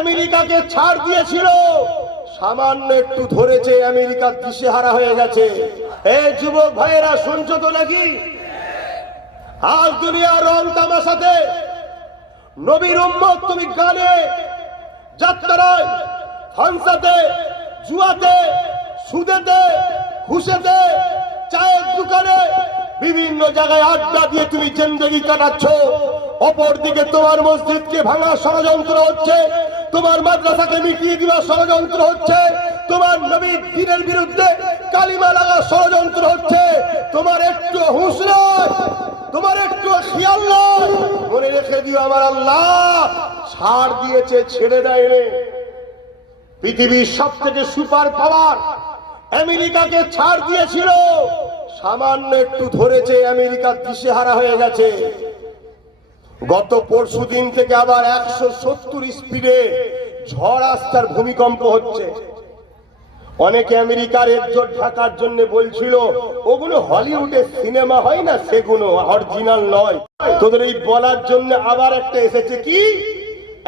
আমেরিকাকে ছাড় দিয়েছিল। সামান্য একটু ধরেছে আমেরিকা দিশেহারা হয়ে গেছে। এ যুবক ভাইয়েরা, শুনছো তো নাকি? আজ দুনিয়ার রং তামাশাতে নবীর উম্মত তুমি গানে, যাত্রায় ফান্সাতে জুয়াতে, সুদেতে, ঘুষেতে, চায়ের দোকানে বিভিন্ন জায়গায় আড্ডা দিয়ে তুমি জিন্দগি কাটাচ্ছ। অপর দিকে তোমার মসজিদকে ভাঙার ষড়যন্ত্র হচ্ছে। তোমার মাদ্রাসাকে মিটিয়ে দেওয়ার ষড়যন্ত্র হচ্ছে। তোমার নবীর দিনের বিরুদ্ধে কালিমা লাগা ষড়যন্ত্র হচ্ছে। তোমার একটু হুঁশ তোমার একটু খেয়াল নয়। মনে রেখে দিও আমার আল্লাহ, ছাড় দিয়েছে, ছেড়ে দেয় রে। পৃথিবীর সব থেকে সুপার পাওয়ার আমেরিকাকে ছাড় দিয়েছিল। সামান্য একটু ধরেছে আমেরিকা দিশেহারা হয়ে গেছে। গত পরশু দিন থেকে আবার একশো সত্তর স্পিডে ঝড় আস্তার ভূমিকম্প হচ্ছে। অনেকে আমেরিকার একজোট ঢাকার জন্য বলছিল, ওগুলো হলিউডের সিনেমা হয় না সেগুলো, অরিজিনাল নয়। তোদের এই বলার জন্য আবার একটা এসেছে কি?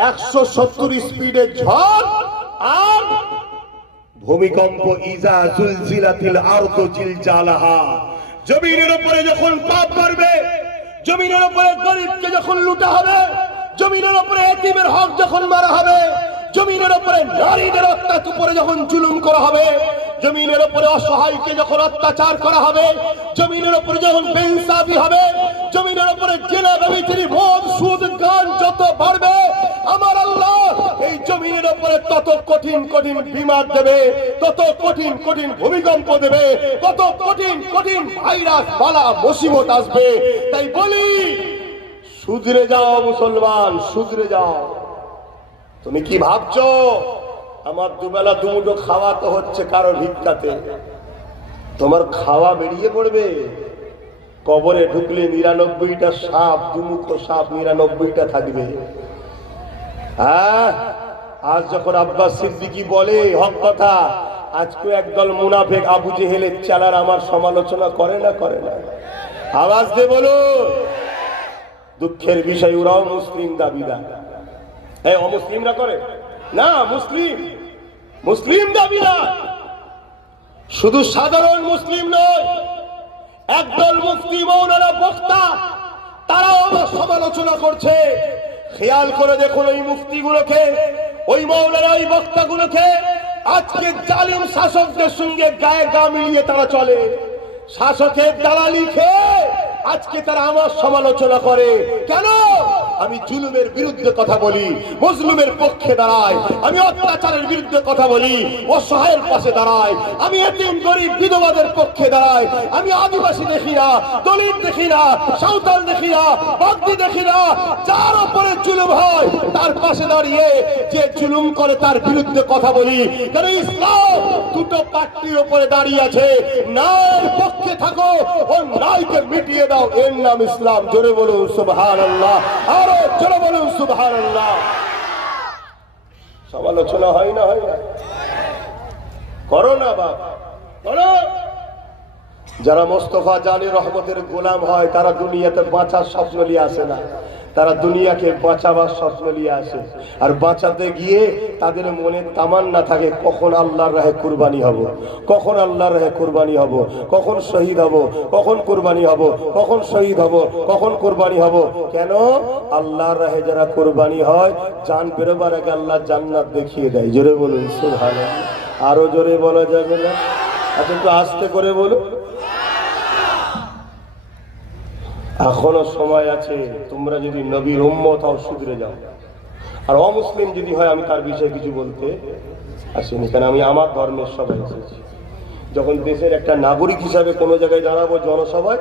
একশো সত্তর স্পিডে ঝড় আর ভূমিকম্প ইজা জুলজিলাতিল আরদ জিলজালাহা। জমিনের উপরে যখন পাপ পড়বে জমিনের উপরে গরিবকে যখন লুটা হবে, জমিনের উপরে এটিমের হক যখন মারা হবে, জমিনের উপরে নারীদের অত্যাচার উপরে যখন জুলুম করা হবে, জমিনের উপরে অসহায়কে যখন অত্যাচার করা হবে, জমিনের উপরে যখন বেইনসাফি হবে, জমিনের উপরে জেলা ব্যবচারী ভোগ সুদ, গান যত বাড়বে, আমার আল্লাহ উপরে তত কঠিন কঠিন বিমার দেবে, তত কঠিন কঠিন ভূমিকম্প দেবে, তত কঠিন কঠিন ভাইরাস বালা মুসিবত আসবে। তাই বলি, সুধরে যাও মুসলমান, সুধরে যাও। তুমি কি ভাবছ? আমার দুবেলা দুমুটো খাওয়া তো হচ্ছে কারও ভিক্ষাতে। তোমার খাওয়া বেরিয়ে পড়বে। কবরে ঢুকলে নিরানব্বইটা সাপ দুমুখো সাপ নিরানব্বইটা থাকবে। হ্যাঁ? আজ যখন আব্বাস সিদ্দিকি বলে, হক কথা আজকে একদল মুনাফেক আবু জেহেলের চালার আমার সমালোচনা করে না করে না? আওয়াজ দে বলো দুঃখের বিষয়, ওরাও মুসলিম দাবিদার। এই, অমুসলিমরা করে? না, মুসলিম। মুসলিম দাবিদার। শুধু সাধারণ মুসলিম নয়, একদল মুফতি মৌলানা বক্তা, তারাও সমালোচনা করছে। খেয়াল করে দেখুন ওই মুফতিগুলোকে। ওই মৌলানা ওই বক্তাগুলোকে আজকে জালিম শাসকদের সঙ্গে গায়ে গা মিলিয়ে তারা চলে। শাসকের দালালি খেয়ে আজকে তারা আমার সমালোচনা করে। কেন? আমি জুলুমের বিরুদ্ধে কথা বলি মজলুমের পক্ষে দাঁড়াই, আমি অত্যাচারের বিরুদ্ধে কথা বলি, অসহায়ের পাশে দাঁড়াই, আমি এতিম, গরিব, বিধবাদের পক্ষে দাঁড়াই, আমি আদিবাসী দেখি না, দলিত দেখি না, সাঁওতাল দেখি না, বাগদি দেখি না, যার উপরে জুলুম হয়, তার পাশে দাঁড়িয়ে যে জুলুম করে তার বিরুদ্ধে কথা বলি। কারণ ইসলাম দুটো পার্টির উপরে দাঁড়িয়ে আছে, ন্যায়ের পক্ষে থাকো, ও ন্যায়কে মিটিয়ে দাও, এর নাম ইসলাম। জোরে বলুন সুবহান আল্লাহ আরও চলো বলুন সুভার সব সমালোচনা হয় না হয় না। করো না বাপ, করো। যারা মোস্তফা জালি রহমতের গোলাম হয়, তারা দুনিয়াতে বাঁচার স্বপ্ন নিয়ে আসে না। তারা দুনিয়াকে বাঁচাবার স্বপ্ন নিয়ে আসে। আর বাঁচাতে গিয়ে তাদের মনে তামান্না থাকে, কখন আল্লাহর রাহে কুরবানি হব, কখন আল্লাহর রাহে কুরবানি হব, কখন শহীদ হব, কখন কুরবানি হব, কখন শহীদ হব, কখন কুরবানি হব। কেন? আল্লাহর রাহে যারা কুরবানি হয়, জান বেরোবার আগে আল্লাহ জান্নাত দেখিয়ে দেয়। জোরে বলুন, সুবহানাল্লাহ। আরও জোরে বলা যাবে না? আচ্ছা একটু আস্তে করে বলুন। এখনও সময় আছে, তোমরা যদি নবীর উম্মত হও শুধরে যাও। আর অমুসলিম যদি হয়, আমি তার বিষয়ে কিছু বলতে আসিনি কেন আমি আমার ধর্মের সবাই এসেছি। যখন দেশের একটা নাগরিক হিসাবে কোনো জায়গায় দাঁড়াবো জনসভায়,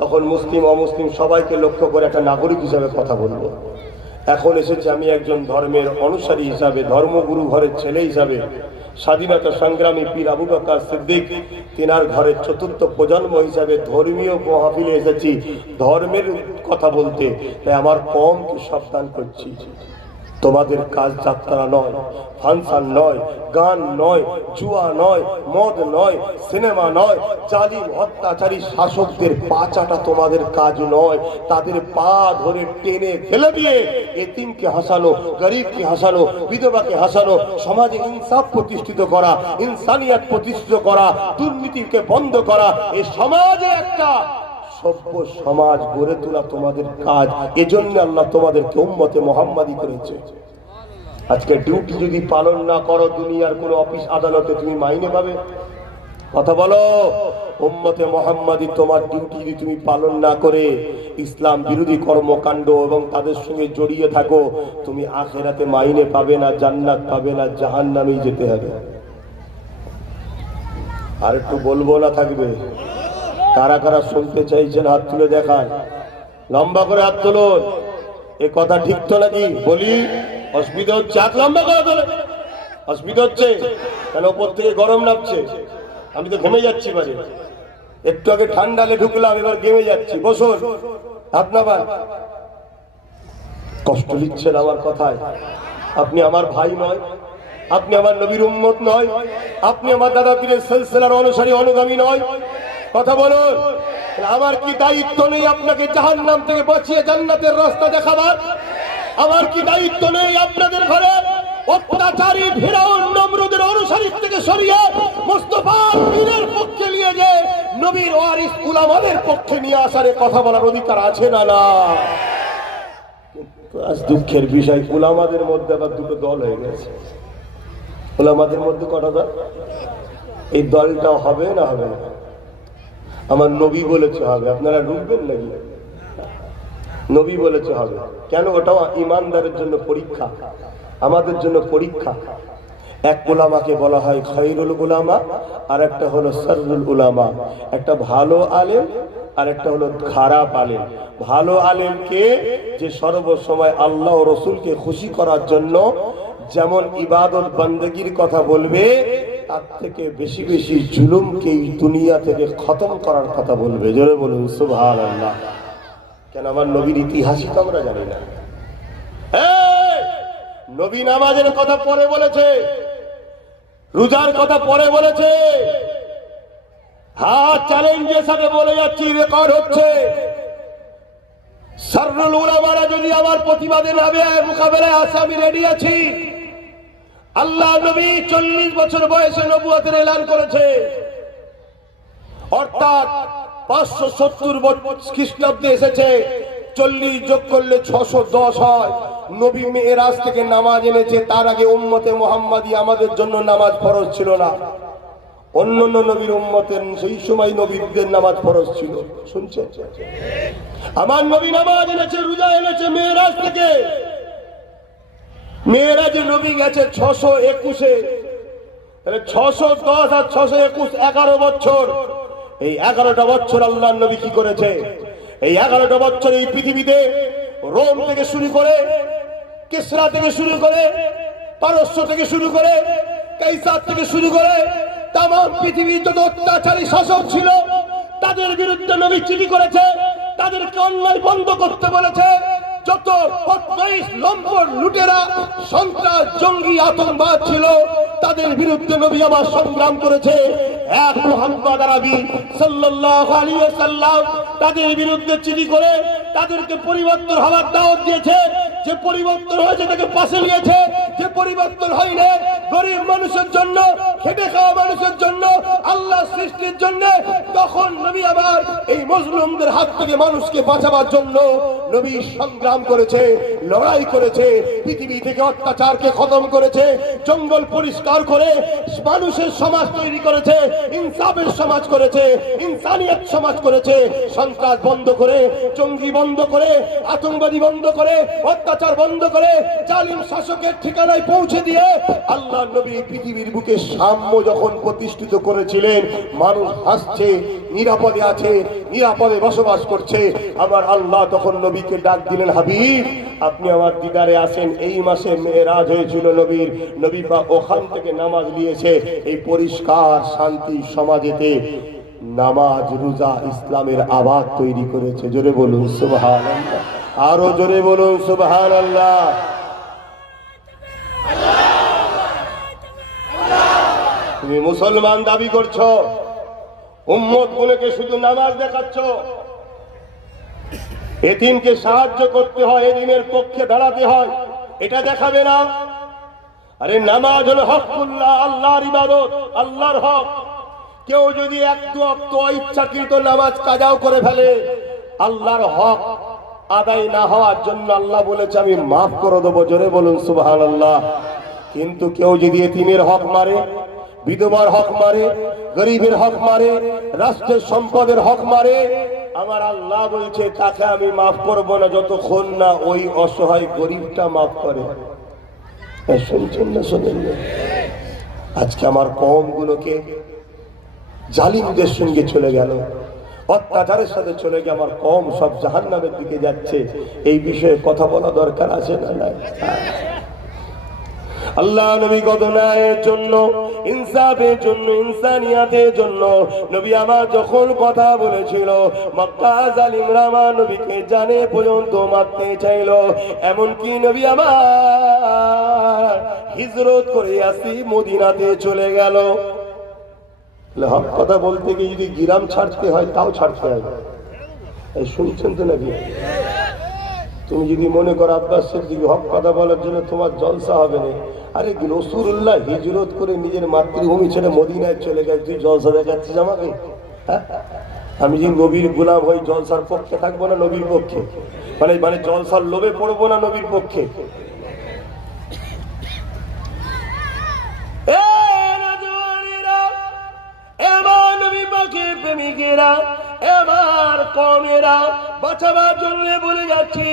তখন মুসলিম, অমুসলিম সবাইকে লক্ষ্য করে একটা নাগরিক হিসাবে কথা বলব। এখন এসেছে আমি একজন ধর্মের অনুসারী হিসাবে, ধর্মগুরু ঘরের ছেলে হিসাবে। স্বাধীনতা সংগ্রামী পীর আবু বাকার সিদ্দিক, তিনার ঘরের চতুর্থ প্রজন্ম হিসাবে ধর্মীয় মহাফিলে এসেছি। ধর্মের কথা বলতে, তাই আমার কম সাবধান করছি। তোমাদের কাজ যাত্রা নয়, ফাংশন নয়, গান নয়, জুয়া নয়, মদ নয়, সিনেমা নয়, জালিম, অত্যাচারী শাসকদের পাচাটা তোমাদের কাজ নয়। তাদের পা ধরে টেনে ফেলে দিয়ে এতিমকে হাসানো, গরিবকে হাসানো, বিধবাকে হাসানো, সমাজে ইনসাফ প্রতিষ্ঠিত করা, ইনসানিয়াত প্রতিষ্ঠিত করা, দুর্নীতিকে বন্ধ করা, এ সমাজে একটা সভ্য সমাজ গড়ে তোলা তোমাদের কাজ। এজন্য আল্লাহ তোমাদেরকে উম্মতে মোহাম্মদী করেছে। আজকে ডিউটি যদি পালন না করো, দুনিয়ার কোন অফিস আদালতে তুমি মাইনে পাবে। কথা বলো, উম্মতে মোহাম্মদী তোমার ডিউটি যদি তুমি পালন না করে, ইসলাম বিরোধী কর্মকাণ্ড এবং তাদের সঙ্গে জড়িয়ে থাকো, তুমি আখেরাতে মাইনে পাবে না, জান্নাত পাবে না, জাহান্নামেই যেতে হবে। আর একটু বলব না থাকবে? কারা কারা শুনতে চাইছেন হাত তুলে দেখান। লম্বা করে হাত তুলুন। এ কথা ঠিক তো নাকি? বলি, অসুবিধা হচ্ছে? হাত লম্বা করে তোলে অসুবিধা হচ্ছে? কেন ওপর থেকে গরম নামছে। আমি তো ঘেমে যাচ্ছি বাড়ি একটু আগে ঠান্ডালে ঢুকলাম, এবার ঘেমে যাচ্ছি। বসুন, হাত নামান। কষ্ট দিচ্ছেন আমার কথায়। আপনি আমার ভাই নয়। আপনি আমার নবীর উম্মত নয়। আপনি আমার দাদা পীরের সিলসিলার অনুসারী, অনুগামী নয়। কথা বলুন। আমার কি দায়িত্ব নেই আপনাকে জাহান্নাম থেকে বাঁচিয়ে জান্নাতের রাস্তা দেখাবার? আমার কি দায়িত্ব নেই আপনাদের ঘরে অত্যাচারী ফেরাউন নমরুদের অনুসারী থেকে সরিয়ে মুস্তফার পীরের পক্ষে নিয়ে যে নবীর ওয়ারিস উলামাদের পক্ষে নিয়ে আসার কথা বলার অধিকার আছে না না? আজ দুঃখের বিষয়, উলামাদের মধ্যে আবার দুটো দল হয়ে গেছে। ওলামাদের মধ্যে কটা দল? এই দলটা হবে না হবে না? আমার নবী বলেছে হবে। আপনারা ঢুকবেন নাকি? নবী বলেছে হবে। কেন? ওটাও ইমানদারের জন্য পরীক্ষা। আমাদের জন্য পরীক্ষা। এক উলামাকে বলা হয় খৈরুল উলামা আর একটা হলো সররুল উলামা। একটা ভালো আলেম আর একটা হলো খারাপ আলেম। ভালো আলেমকে যে সর্বসময় আল্লাহ রসুলকে খুশি করার জন্য যেমন ইবাদত বন্দগির কথা বলবে তার থেকে বেশি বেশি জুলুমকে এই দুনিয়া থেকে খতম করার কথা বলবে। জোরে বলুন সুভান আল্লাহ কেন আমার নবীর ইতিহাসই তো আমরা জানি না। নবী নামাজের কথা পরে বলেছে, রোজার কথা পরে বলেছে। হ্যাঁ চ্যালেঞ্জের সাথে বলে যাচ্ছি রেকর্ড হচ্ছে। সারুল উলামারা যদি আমার প্রতিবাদে নামে মোকাবেলায় আসে আমি রেডি আছি। আল্লাহ নবী চল্লিশ বছর বয়সে নবুয়াতের এলান করেছে। অর্থাৎ পাঁচশো সত্তর খ্রিস্টাব্দে এসেছে। চল্লিশ যোগ করলে ছশো দশ হয়। নবী মেয়েরাজ থেকে নামাজ এনেছে। তার আগে উম্মতে মোহাম্মদী আমাদের জন্য নামাজ ফরজ ছিল না। অন্য অন্য নবীর উম্মতের সেই সময় নবীদের নামাজ ফরজ ছিল। শুনছে আমার নবী নামাজ এনেছে, রোজা এনেছে মেয়েরাজ থেকে। মেয়েরা যে নবী গেছে ছশো একুশে ছশো দশ আর ছশো একুশ এগারো বছর। এই এগারোটা বছর আল্লাহ নবী কি করেছে? এই এগারোটা বছর এই পৃথিবীতে রোম থেকে শুরু করে, কেসরা থেকে শুরু করে, পারস্য থেকে শুরু করে, কাইসার থেকে শুরু করে তাম পৃথিবীর যত অত্যাচারী শাসক ছিল, তাদের বিরুদ্ধে নবী চিঠি করেছে, তাদেরকে অন্যায় বন্ধ করতে বলেছে। যত বদমাইশ লুটেরা, সন্ত্রাস, জঙ্গি, আতঙ্কবাদ ছিল, তাদের বিরুদ্ধে নবী আমার সংগ্রাম করেছে। এক মোহাম্মদ আরবি সাল্লাল্লাহু আলাইহি তাদের বিরুদ্ধে চিঠি করে তাদেরকে পরিবর্তন হওয়ার দাওয়াত দিয়েছে। যে পরিবর্তন হয়েছে তাকে পাশে নিয়েছে, যে পরিবর্তন হয়নি, গরিব মানুষের জন্য, খেটে খাওয়া মানুষের জন্য, আল্লাহ সৃষ্টির জন্য, তখন নবী আবার এই মজলুমদের হাত থেকে মানুষকে বাঁচাবার জন্য নবী সংগ্রাম করেছে, লড়াই করেছে, পৃথিবী থেকে অত্যাচারকে খতম করেছে, জঙ্গল পরিষ্কার করে মানুষের সমাজ তৈরি করেছে, ইনসাফের সমাজ করেছে, ইনসানিয়ত সমাজ করেছে, সন্ত্রাস বন্ধ করে, জঙ্গি বন্ধ করে, আতঙ্কবাদী বন্ধ করে অত্যাচার বন্ধ করে জালিম শাসকের ঠিকানায় পৌঁছে দিয়ে আল্লাহ নবী পৃথিবীর বুকে সাম্য যখন প্রতিষ্ঠিত করেছিলেন, মানুষ হাসছে, নিরাপদে আছে, নিরাপদে বসবাস করছে। আমার আল্লাহ তখন নবীকে ডাক দিলেন, হাবিব, আপনি আমার দিদারে আসেন। এই মাসে মেয়েরাজ হয়েছিল নবীর। নবী বা ওখান থেকে নামাজ নিয়েছে। এই পরিষ্কার শান্তি সমাজেতে নামাজ, রোজা, ইসলামের আবাদ তৈরি করেছে। জোরে বলুন সুবহান আরও জোরে বলুন সুবহান আল্লাহ তুমি মুসলমান দাবি করছ, উম্মত গুলোকে শুধু নামাজ দেখাচ্ছ। এতিমকে সাহায্য করতে হয় এদিনের পক্ষে দাঁড়াতে হয়, এটা দেখাবে না। আরে নামাজ হল হকুল্লাহ আল্লাহর ইবাদত, আল্লাহর হক। কেউ যদি একটু অপ্ত অক্ত ইচ্ছাকৃত নামাজ কাজাও করে ফেলে, আল্লাহর হক আদায় না হওয়ার জন্য আল্লাহ বলেছে, আমি মাফ করে দেবো, জোরে বলুন সুবাহান আল্লাহ কিন্তু কেউ যদি এতিমের হক মারে, বিধবার হক মারে, গরিবের হক মারে, রাষ্ট্রের সম্পদের হক মারে, আমার আল্লাহ বলছে, তাকে আমি মাফ করব না, যতক্ষণ না ওই অসহায় গরিবটা মাফ করে। শুনছেন না শোনেন? আজকে আমার কম গুলোকে জালিমদের সঙ্গে চলে গেল। অত্যাচারের সাথে চলে গিয়ে আমার কম সব জাহান্নামের দিকে যাচ্ছে। এই বিষয়ে কথা বলা দরকার আছে না নাই? আল্লাহ নবী কত ন্যায়ের জন্য, ইনসাফের জন্য, ইনসানিয়াতের জন্য নবী আমার যখন কথা বলেছিল, মক্কা জালিমরা আমার নবীকে জানে পর্যন্ত মারতে চাইল। এমনকি নবী আমার হিজরত করে আসি মদিনাতে চলে গেল। হক কথা বলতে গিয়ে যদি গিরাম ছাড়তে হয়, তাও ছাড়তে হয়। শুনছেন তো নাকি? তুমি যদি মনে করো, আব্বাস সিদ্দিক, হক কথা বলার জন্য তোমার জলসা হবে না। আরে রসুল্লাহ হিজরত করে নিজের মাতৃভূমি ছেড়ে মদিনায় চলে গেছে তুই জলসা দেখাচ্ছিস আমাকে? হ্যাঁ? আমি যদি নবীর গোলাম হই, জলসার পক্ষে থাকব না নবীর পক্ষে? মানে মানে জলসার লোভে পড়ব না নবীর পক্ষে? প্রেমিকেরা এবার কমেরা বাঁচাবার জন্য বলে যাচ্ছি।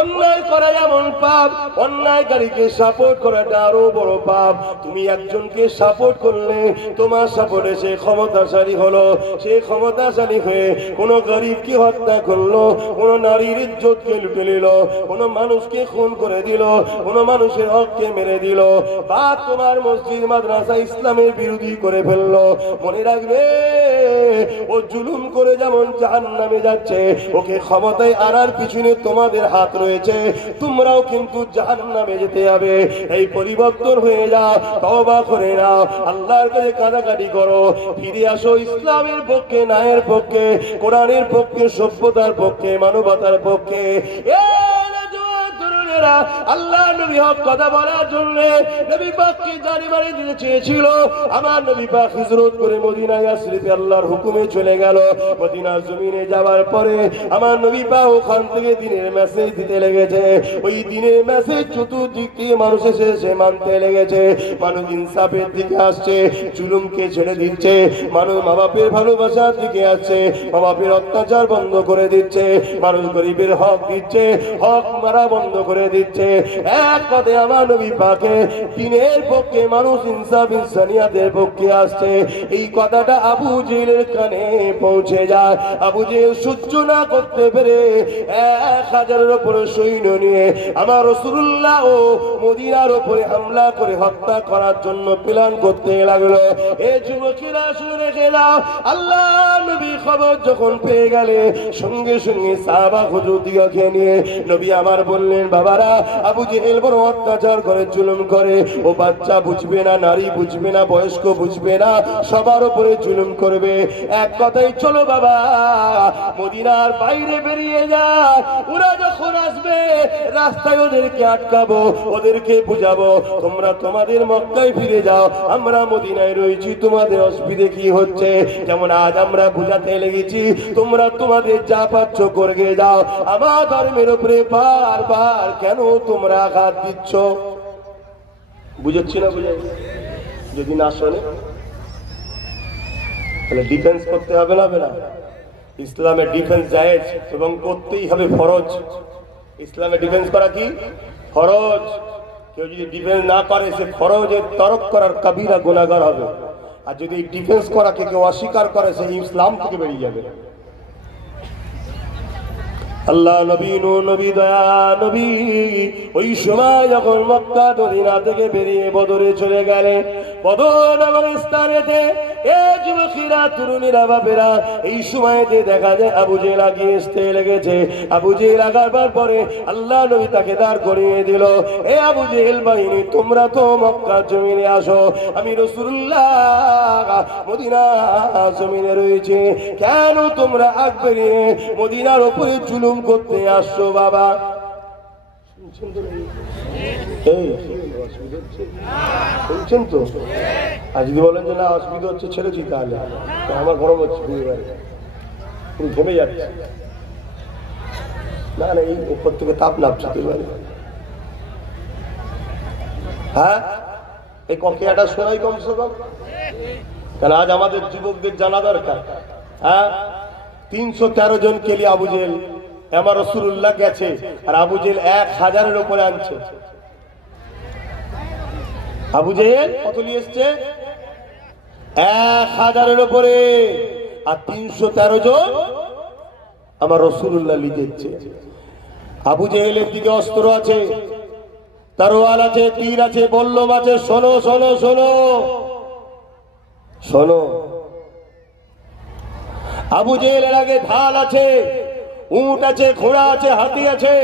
অন্যায় করা এমন পাপ, অন্যায়কারীকে সাপোর্ট করাটা আরও বড় পাপ। তুমি একজনকে সাপোর্ট করলে, তোমার সাপোর্টে সে ক্ষমতাশালী হলো। সে ক্ষমতাশালী হয়ে কোনো গরিবকে হত্যা করল, কোনো নারীর ইজ্জতকে লুটে নিল, কোনো মানুষকে খুন করে দিল, কোনো মানুষের হককে মেরে দিল। বা তোমার মসজিদ, মাদ্রাসা, ইসলামের বিরোধী করে ফেলল। মনে রাখবে, ও জুলুম করে যেমন জাহান নামে যাচ্ছে, ওকে ক্ষমতায় আনার পিছনে তোমাদের হাত রয়েছে, তোমরাও কিন্তু জাহান নামে যেতে হবে। এই পরিবর্তন হয়ে যা তবা করে নাও, আল্লাহর কাছে কানাকাটি করো। ফিরে আসো ইসলামের পক্ষে নায়ের পক্ষে, কোরআনের পক্ষে, সভ্যতার পক্ষে, মানবতার পক্ষে। এ নওজোয়ান তরুণেরা, আল্লাহ নবী হক কথা বলার জন্য নবী পাককে দিতে চেয়েছিল। আমার নবী পাক হিজরত করে মদিনায় আল্লাহর হুকুমে চলে গেল। মদিনার জমিনে যাওয়ার পরে আমার নবী পাক ওখান থেকে দিনের মেসেজ দিতে লেগেছে। ওই দিনের মেসেজ চতুর্দিক দিয়ে মানুষ এসে সে মানতে লেগেছে। মানুষ ইনসাফের দিকে আসছে জুলুমকে ছেড়ে দিচ্ছে। মানুষ মা বাপের ভালোবাসার দিকে আসছে মা বাপের অত্যাচার বন্ধ করে দিচ্ছে। মানুষ গরিবের হক দিচ্ছে হক মারা বন্ধ করে দিচ্ছে। এক পদে আমার নবী পাকে দিনের পক্ষে মানুষ ইনসাফ, ইনসানিয়াতের পক্ষে আসছে। এই কথাটা আবু জেলের কানে পৌঁছে যায়। আবু জেল সহ্য না করতে পেরে এক হাজারের উপরে সৈন্য নিয়ে আমার রসুল্লাহ ও মদিনার উপরে হামলা করে হত্যা করার জন্য প্ল্যান করতে লাগল। এ যুবকেরা শুনে দাও আল্লাহ নবী খবর যখন পেয়ে গেলে সঙ্গে সঙ্গে সাহাবা হুজুর দিগকে নিয়ে নবী আমার বললেন, বাবারা আবু জেহেল বড় অত্যাচার করে, জুলুম করে। ও বাচ্চা বুঝবে না, নারী বুঝবে না, বয়স্ক বুঝবে না, সবার উপরে জুলুম করবে। এক কথাই চলো বাবা, মদিনার বাইরে বেরিয়ে যায় ওরা যখন আসবে, রাস্তায় ওদেরকে আটকাবো, ওদেরকে বুঝাবো, তোমরা তোমাদের মক্কায় ফিরে যাও। আমরা মদিনায় রয়েছি, তোমাদের অসুবিধে কি হচ্ছে? যেমন আজ আমরা বুঝাতে লেগেছি, তোমরা তোমাদের যা পাচ্ছ করে যাও। আমার ধর্মের উপরে বারবার কেন তোমরা আঘাত দিচ্ছ? বুঝাচ্ছি না বুঝে? যদি না শোনে, তাহলে ডিফেন্স করতে হবে না না ইসলামের ডিফেন্স জায়েজ এবং করতেই হবে ফরজ। ইসলামে ডিফেন্স করা কি? ফরজ। কেউ যদি ডিফেন্স না করে, সে ফরজে তরক করার কাবিরা গুণাগার হবে। আর যদি ডিফেন্স করাকে কেউ অস্বীকার করে, সে ইসলাম থেকে বেরিয়ে যাবে। আল্লাহ নবী নু নবী, দয়া নবী, ওই সময় যখন মক্কা মদিনা থেকে বেরিয়ে বদরে চলে গেলে এই সময়তে দেখা যায় আবু লেগেছে। পরে আল্লাহ তাকে করিয়ে এ বাহিনী, তোমরা আসো। আমি মদিনা জমিনে রয়েছে। কেন তোমরা আগ বেরিয়ে মদিনার উপরে জুলুম করতে আসছো, বাবা? শুনছেন তো? আর যদি বলেন যে না, অসুবিধা হচ্ছে, ছেড়েছি তাহলে। আমার গরম হচ্ছে বুঝতে পুরো যাচ্ছে। না না, এই উপর থেকে তাপ নামছে হ্যাঁ? এই শোনাই কমসে কম। আজ আমাদের যুবকদের জানা দরকার। হ্যাঁ? তিনশো তেরো জন কেলি আবু জেল আমার রসুল্লাহ গেছে, আর আবু জেল এক হাজারের উপরে আনছে। আবু জেল কত নিয়ে এসছে? এক হাজারের উপরে। আর তিনশো তেরো জন আমার রসুল্লাহ লিখেছে। আবু জেহেলের দিকে অস্ত্র আছে, তারোয়াল আছে, তীর আছে, বল্লম আছে। শোনো শোনো শোনো শোনো। আবু জেহেলের আগে ঢাল আছে, উট আছে, ঘোড়া আছে, হাতি আছে।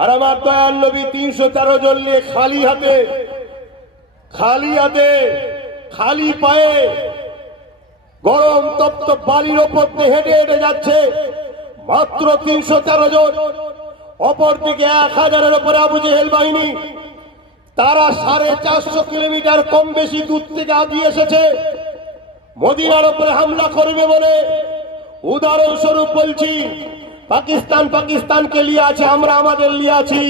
আর আমার দয়াল নবী তিনশো তেরো জন নিয়ে খালি হাতে খালি হাতে, খালি পায়ে গরম তপ্ত বালির ওপর হেঁটে হেঁটে যাচ্ছে মাত্র তিনশো তেরো জন। অপর দিকে এক হাজারের ওপরে আবু জেহেল বাহিনী, তারা সাড়ে চারশো কিলোমিটার কম বেশি দূর থেকে আগিয়ে এসেছে। মদিনার ওপরে হামলা করবে বলে উদাহরণস্বরূপ বলছি, পাকিস্তান পাকিস্তানকে লিয়ে আছে, আমরা আমাদের লিয়ে আছি।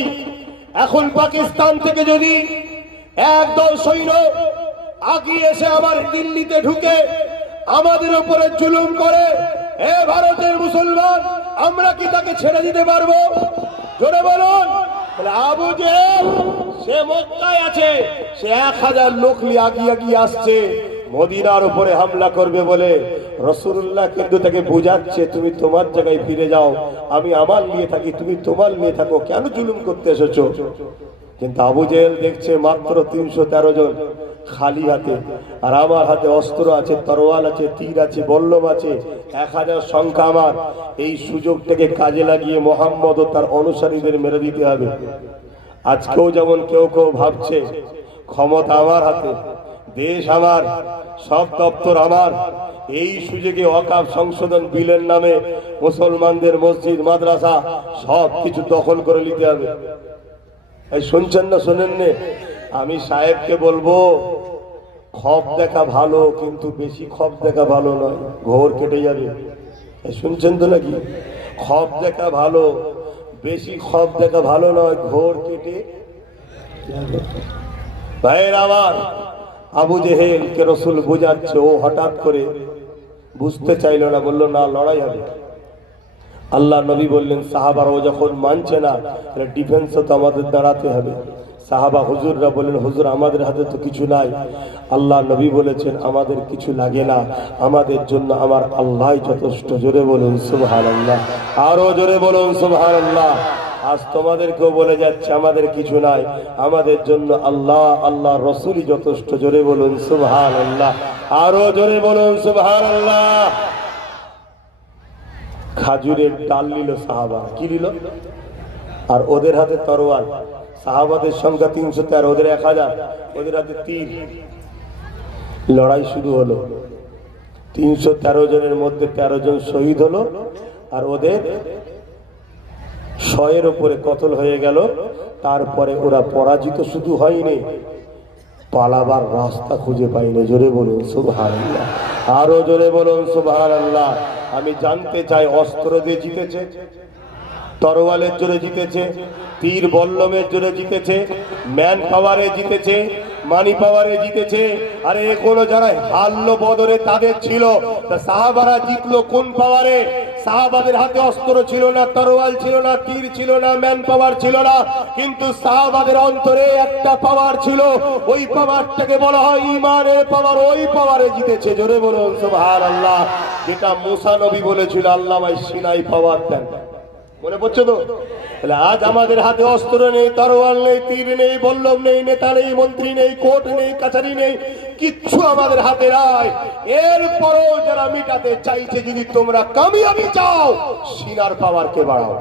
এখন পাকিস্তান থেকে যদি একদল সৈন্য আগিয়ে এসে আমার দিল্লিতে ঢুকে আমাদের উপরে জুলুম করে। এ ভারতের মুসলমান, আমরা কি তাকে ছেড়ে দিতে পারব? জোরে বলুন। বলে আবু যে সে মক্কায় আছে, সে এক হাজার লোক নিয়ে আগিয়ে আগিয়ে আসছে, মদিনার উপরে হামলা করবে বলে। রসুল্লাহ কিন্তু তাকে বুঝাচ্ছে, তুমি তোমার জায়গায় ফিরে যাও, আমি আমার নিয়ে থাকি, তুমি তোমার নিয়ে থাকো, কেন জুলুম করতে এসেছ? কিন্তু আবু জেহেল দেখছে মাত্র তিনশো তেরো জন খালি হাতে। আর আমার হাতে অস্ত্র আছে, তরোয়াল আছে, তীর আছে, বল্লম আছে, এক হাজার সংখ্যা আমার। এই সুযোগটাকে কাজে লাগিয়ে মোহাম্মদ ও তার অনুসারীদের মেরে দিতে হবে। আজকেও যেমন কেউ কেউ ভাবছে, ক্ষমতা আমার হাতে, দেশ আমার, সব দপ্তর আমার। এই সুযোগে অকাপ সংশোধন বিলের নামে মুসলমানদের মসজিদ, মাদ্রাসা সব কিছু দখল করে নিতে হবে। এই শুনছেন না শোনেন নে আমি সাহেবকে বলব, খপ দেখা ভালো, কিন্তু বেশি খপ দেখা ভালো নয়, ঘোর কেটে যাবে। শুনছেন তো নাকি? খপ দেখা ভালো, বেশি খপ দেখা ভালো নয়, ঘোর কেটে। ভাইয়ের আবার আবু জেহেল কে রসুল বোঝাচ্ছে, ও হঠাৎ করে বুঝতে চাইলো না, বলল, না, লড়াই হবে। আল্লাহ নবী বললেন সাহাবার ও যখন মানছে না, তাহলে ডিফেন্সও তো আমাদের দাঁড়াতে হবে। সাহাবা হুজুররা বললেন, হুজুর, আমাদের হাতে তো কিছু নাই। আল্লাহ নবী বলেছেন, আমাদের কিছু লাগে না। আমাদের জন্য আমার আল্লাহ যথেষ্ট। জোরে বলুন সুবহান আল্লাহ আরও জোরে বলুন সুবহান আল্লাহ আজ তোমাদেরকেও বলে যাচ্ছে, আমাদের কিছু নাই। আমাদের জন্য আল্লাহ আল্লাহ, রসুলই যথেষ্ট। জোরে বলুন সুবহান আল্লাহ আরও জোরে বলুন সুবহান আল্লাহ খাজুরের ডাল নিল সাহাবা। কি নিল? আর ওদের হাতে তরোয়াল। সাহাবাদের সংখ্যা তিনশো তেরো, ওদের এক হাজার, ওদের হাতে তীর লড়াই শুরু হলো। তিনশো তেরো জনের মধ্যে তেরো জন শহীদ হলো, আর ওদের শয়ের ওপরে কতল হয়ে গেল, তারপরে ওরা পরাজিত শুধু হয়নি, পালাবার রাস্তা খুঁজে পাইনি। জোরে বলুন সুবহান আরও জোরে বলুন সুবহান আল্লাহ আমি জানতে চাই, অস্ত্র দিয়ে জিতেছে, তরোয়ালের জোরে জিতেছে, তীর বল্লমের জোরে জিতেছে ম্যান পাওয়ারে জিতেছে মানি পাওয়ারে জিতেছে। আরে এগুলো যারা হারলো বদরে তাদের ছিল। তা সাহাবারা জিতলো কোন পাওয়ারে সাহাবাদের হাতে অস্ত্র ছিল না, তরোয়াল ছিল না, তীর ছিল না ম্যান পাওয়ার ছিল না, কিন্তু সাহাবাদের অন্তরে একটা পাওয়ার ছিল। ওই পাওয়ারটাকে বলা হয় ইমানের পাওয়ার ওই পাওয়ারে জিতেছে। জোরে বলুন, সুবহানাল্লাহ। যেটা মুসা নবী বলেছিল আল্লাহ ভাই সিনাই পাওয়ার দেন। মনে পড়ছে তো? তাহলে আজ আমাদের হাতে অস্ত্র নেই, তরোয়াল নেই, তীর নেই, বল্লভ নেই, নেতা নেই, মন্ত্রী নেই, কোর্ট নেই, কাছারি নেই, কিচ্ছু আমাদের হাতে নাই। এরপরও যারা মিটাতে চাইছে, যদি তোমরা কামিয়াবি চাও, সিনার পাওয়ারকে বাড়াও?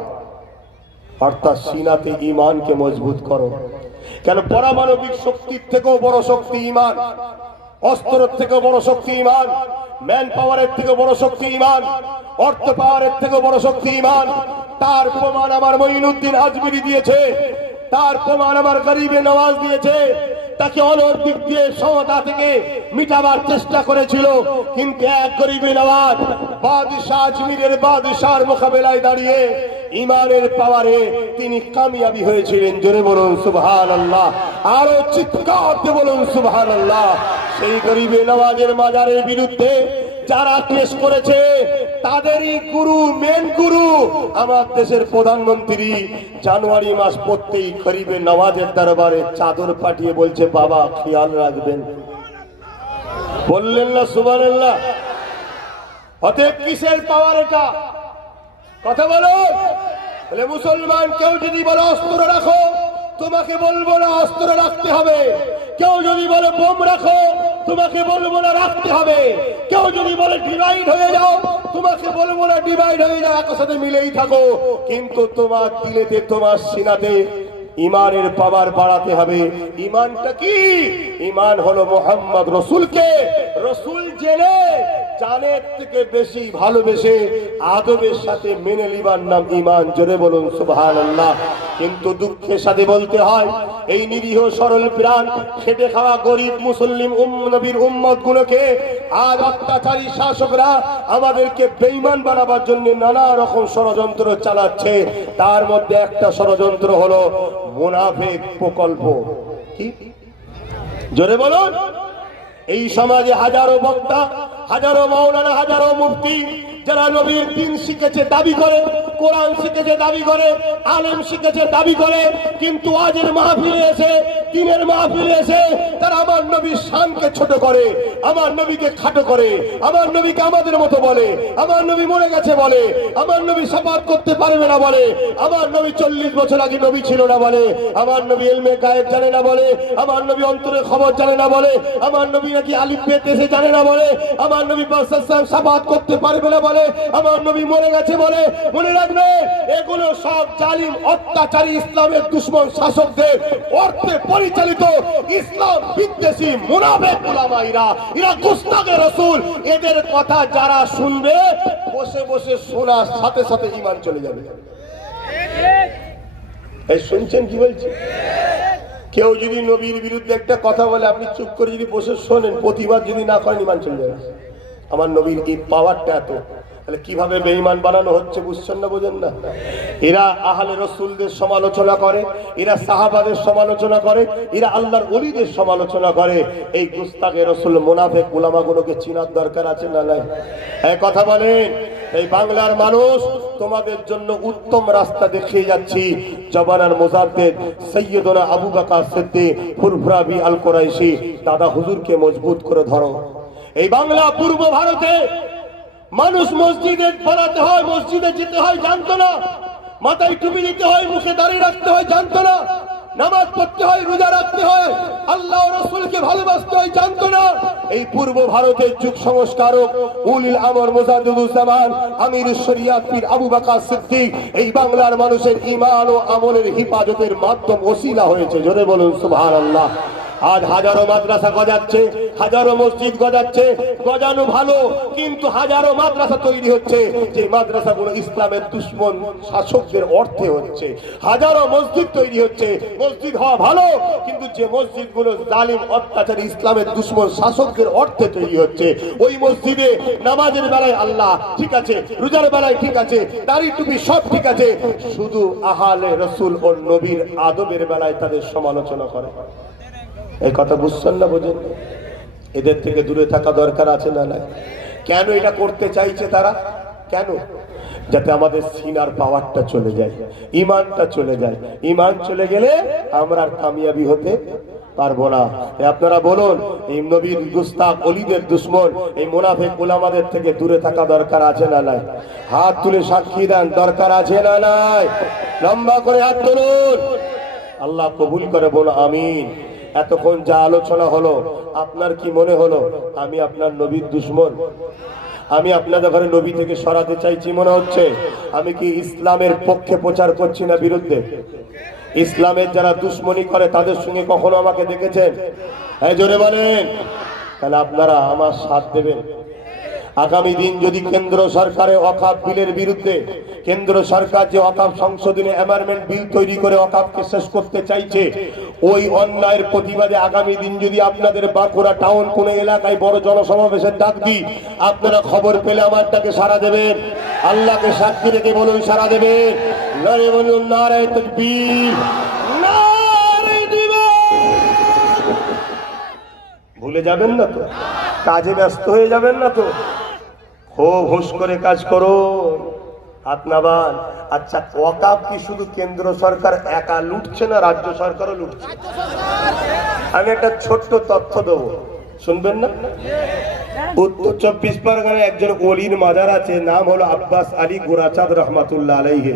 অর্থাৎ সিনাতে ইমানকে মজবুত করো। কেন পারমাণবিক শক্তির থেকেও বড় শক্তি ইমান অস্ত্রের থেকে বড় শক্তি ইমান ম্যান পাওয়ারের থেকে বড় শক্তি ইমান অর্থ পাওয়ারের থেকে বড় শক্তি ইমান তার প্রমাণ আমার মঈনুদ্দিন আজমিরি দিয়েছে, তার প্রমাণ আমার গরিবে নওয়াজ দিয়েছে। তাকে অনর দিক দিয়ে সমতা থেকে মিটাবার চেষ্টা করেছিল, কিন্তু এক গরিবী নওয়াজ বাদশাহ আজমিরের বাদশার মোকাবেলায় দাঁড়িয়ে ইমানের পাওয়ারে তিনি কামিয়াবি হয়েছিলেন। জোরে বলুন সুবহান আল্লাহ আরও চিৎকার বলুন সুবহান আল্লাহ সেই গরিবে নওয়াজের মাজারের বিরুদ্ধে যারা কেস করেছে, তাদেরই গুরু মেন গুরু আমার দেশের প্রধানমন্ত্রী জানুয়ারি মাস পড়তেই গরিবে নওয়াজের দরবারে চাদর পাঠিয়ে বলছে, বাবা, খেয়াল রাখবেন। বললেন না সুবান আল্লাহ অতএব কিসের পাওয়ার এটা? কথা বলো। বলে, মুসলমান, কেউ যদি বলে, অস্ত্র রাখো, তোমাকে বলব না, অস্ত্র রাখতে হবে। কেউ যদি বলে, বোম রাখো তোমাকে বলব না, রাখতে হবে। কেউ যদি বলে ডিভাইড হয়ে যাও, তোমাকে বলব না ডিভাইড হয়ে যাও একসাথে সাথে মিলেই থাকো। কিন্তু তোমার দিলেতে তোমার সিনাতে ইমানের পাওয়ার বাড়াতে হবে। ইমানটা কি? ইমান হলো মোহাম্মদ রসুলকে। রসুল জেনে জানের থেকে বেশি, ভালোবেসে আদবের সাথে মেনে নিবার নাম ইমান। জোরে বলুন আল্লাহ কিন্তু দুঃখের সাথে বলতে হয়, এই নিরীহ সরল প্রাণ, খেটে খাওয়া গরিব মুসলিম নবীর উম্মত গুলোকে আজ অত্যাচারী শাসকরা আমাদেরকে বেইমান বানাবার জন্য নানা রকম ষড়যন্ত্র চালাচ্ছে। তার মধ্যে একটা ষড়যন্ত্র হলো মুনাফেক প্রকল্প। কি? জোরে বলুন। এই সমাজে হাজারো বক্তা, হাজারো মাওলানা, হাজারো মুফতি যারা নবীর দিন শিখেছে দাবি করে, কোরআন শিখেছে দাবি করে, আলেম শিখেছে দাবি করে, কিন্তু আজের মাহফিলে এসে দিনের মাহফিলে এসে তারা আমার নবীর শানকে ছোট করে, আমার নবীকে খাটো করে, আমার নবীকে আমাদের মতো বলে, আমার নবী মরে গেছে বলে, আমার নবী সাপাত করতে পারবে না বলে, আমার নবী চল্লিশ বছর আগে নবী ছিল না বলে, আমার নবী এলমে গায়েব জানে না বলে, আমার নবী অন্তরের খবর জানে না বলে, আমার নবী নাকি আলিফ পেতে এসে জানে না বলে, আমার নবী সাবাত করতে পারবে না বলে, আমার নবী মরে গেছে বলে, মনে রাখবে, এগুলো সব জালিম অত্যাচারী ইসলামের দুশ্মন শাসকদের অর্থে পরিচালিত ইসলাম বিদ্বেষী মুনাফেক উলামাইরা, এরা গুস্তাকে রসুল। এদের কথা যারা শুনবে, বসে বসে শোনার সাথে সাথে ইমান চলে যাবে। এই শুনছেন কি বলছি? কেউ যদি নবীর বিরুদ্ধে একটা কথা বলে, আপনি চুপ করে যদি বসে শোনেন, প্রতিবাদ যদি না করেন ইমান চলে যাবে। আমার নবীর এই পাওয়ারটা এত। তাহলে কীভাবে বেঈমান বানানো হচ্ছে বুঝছেন না বোঝেন না? এরা আহলে রসুলদের সমালোচনা করে, এরা সাহাবাদের সমালোচনা করে, এরা আল্লাহর অলিদের সমালোচনা করে। এই গুস্তাকে রসুল মোনাফেক গুলামাগুলোকে চিনার দরকার আছে না নাই? এই কথা বলেন, এই বাংলার মানুষ, তোমাদের জন্য উত্তম রাস্তা দেখিয়ে যাচ্ছি। জবানার মোজাদ্দেদ সৈয়দনা আবু বাকা সিদ্দিক, ফুরফুরাবি আল কোরাইশি দাদা হুজুরকে মজবুত করে ধরো। এই বাংলা পূর্ব ভারতে মানুষ মসজিদে বানাতে হয়, মসজিদে যেতে হয়, জানতো না। মাথায় টুপি দিতে হয়, মুখে দাঁড়িয়ে রাখতে হয়, জানতো না। নামাজ পড়তে হয়, রোজা রাখতে হয়, আল্লাহ রসুলকে ভালোবাসতে হয়, জানতো না। এই পূর্ব ভারতের যুগ সংস্কারক উলিল আমর মোজাদুজ্জামান আমির শরিয়াত পীর আবু বাকা সিদ্দিক, এই বাংলার মানুষের ইমান ও আমলের হিফাজতের মাধ্যম ওসিলা হয়েছে। জোরে বলুন, সুবহানাল্লাহ। আজ হাজারো মাদ্রাসা গজাচ্ছে, হাজারো মসজিদ গজাচ্ছে, গজানো ভালো, কিন্তু হাজারো মাদ্রাসা তৈরি হচ্ছে, যে মাদ্রাসাগুলো ইসলামের দুশ্মন শাসকদের অর্থে হচ্ছে। হাজারো মসজিদ তৈরি হচ্ছে, মসজিদ হওয়া ভালো, কিন্তু যে মসজিদগুলো জালিম অত্যাচারী ইসলামের দুশ্মন শাসকদের অর্থে তৈরি হচ্ছে, ওই মসজিদে নামাজের বেলায় আল্লাহ ঠিক আছে, রোজার বেলায় ঠিক আছে, দাড়ি টুপি সব ঠিক আছে, শুধু আহালে রসুল ও নবীর আদবের বেলায় তাদের সমালোচনা করে। এই কথা বুঝছেন না বোঝেন? এদের থেকে দূরে থাকা দরকার আছে না নাই? কেন এটা করতে চাইছে তারা? কেন? যাতে আমাদের সিনার পাওয়ারটা চলে যায়, ইমানটা চলে যায়। ইমান চলে গেলে আমরা আর কামিয়াবি হতে পারব না। আপনারা বলুন, এই নবীর গুস্তাক অলিদের দুশ্মন, এই মুনাফেক গোলামাদের থেকে দূরে থাকা দরকার আছে না নাই? হাত তুলে সাক্ষী দেন, দরকার আছে না নাই? লম্বা করে হাত তুলুন। আল্লাহ কবুল করে বলো আমিন। এতক্ষণ যা আলোচনা হলো, আপনার কি মনে হলো? আমি আপনার নবীর দুশ্মন। আমি আপনাদের ঘরে নবী থেকে সরাতে চাইছি মনে হচ্ছে। আমি কি ইসলামের পক্ষে প্রচার করছি না বিরুদ্ধে? ইসলামের যারা দুশ্মনী করে, তাদের সঙ্গে কখনো আমাকে দেখেছেন? হ্যাঁ জোরে বলেন। তাহলে আপনারা আমার সাথ দেবেন। আগামী দিন যদি কেন্দ্র সরকারের অকাপ বিলের বিরুদ্ধে, কেন্দ্র সরকার যে অকাপ সংশোধনী অ্যামারমেন্ট বিল তৈরি করে অকাপকে শেষ করতে চাইছে, ওই অন্যায়ের প্রতিবাদে আগামী দিন যদি আপনাদের বাঁকুড়া টাউন কোন এলাকায় বড় জনসমাবেশের ডাক দিই, আপনারা খবর পেলে আমার ডাকে সারা দেবেন। আল্লাহকে সাক্ষী রেখে বলুন সারা দেবেন। নারে বলুন নারায় তকবীর ভুলে যাবেন না তো? কাজে ব্যস্ত হয়ে যাবেন না তো? খুব হুঁশ করে কাজ করো। আপনাবান আচ্ছা ওয়াকাপ কি শুধু কেন্দ্র সরকার একা লুটছে না রাজ্য সরকারও লুটছে? আমি একটা ছোট্ট তথ্য দেবো। শুনবেন না? উত্তর চব্বিশ পরগনায় একজন অলির মাজার আছে, নাম হলো আব্বাস আলী গোরাচাঁদ রহমাতুল্লাহ আলাইহে।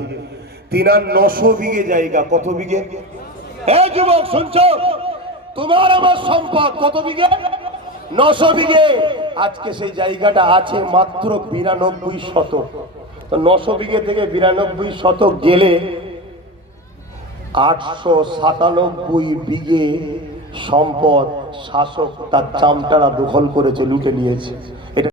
তিনার নশো বিঘে জায়গা, কত বিঘে? হ্যাঁ যুবক, শুনছ? তোমার আমার সম্পদ কত বিঘে? নশো বিঘে। আজকে সেই জায়গাটা আছে মাত্র বিরানব্বই শতক। তো নশো বিঘে থেকে বিরানব্বই শতক গেলে আটশো সাতানব্বই বিঘে সম্পদ শাসক তার চামটারা দখল করেছে, লুটে নিয়েছে। এটা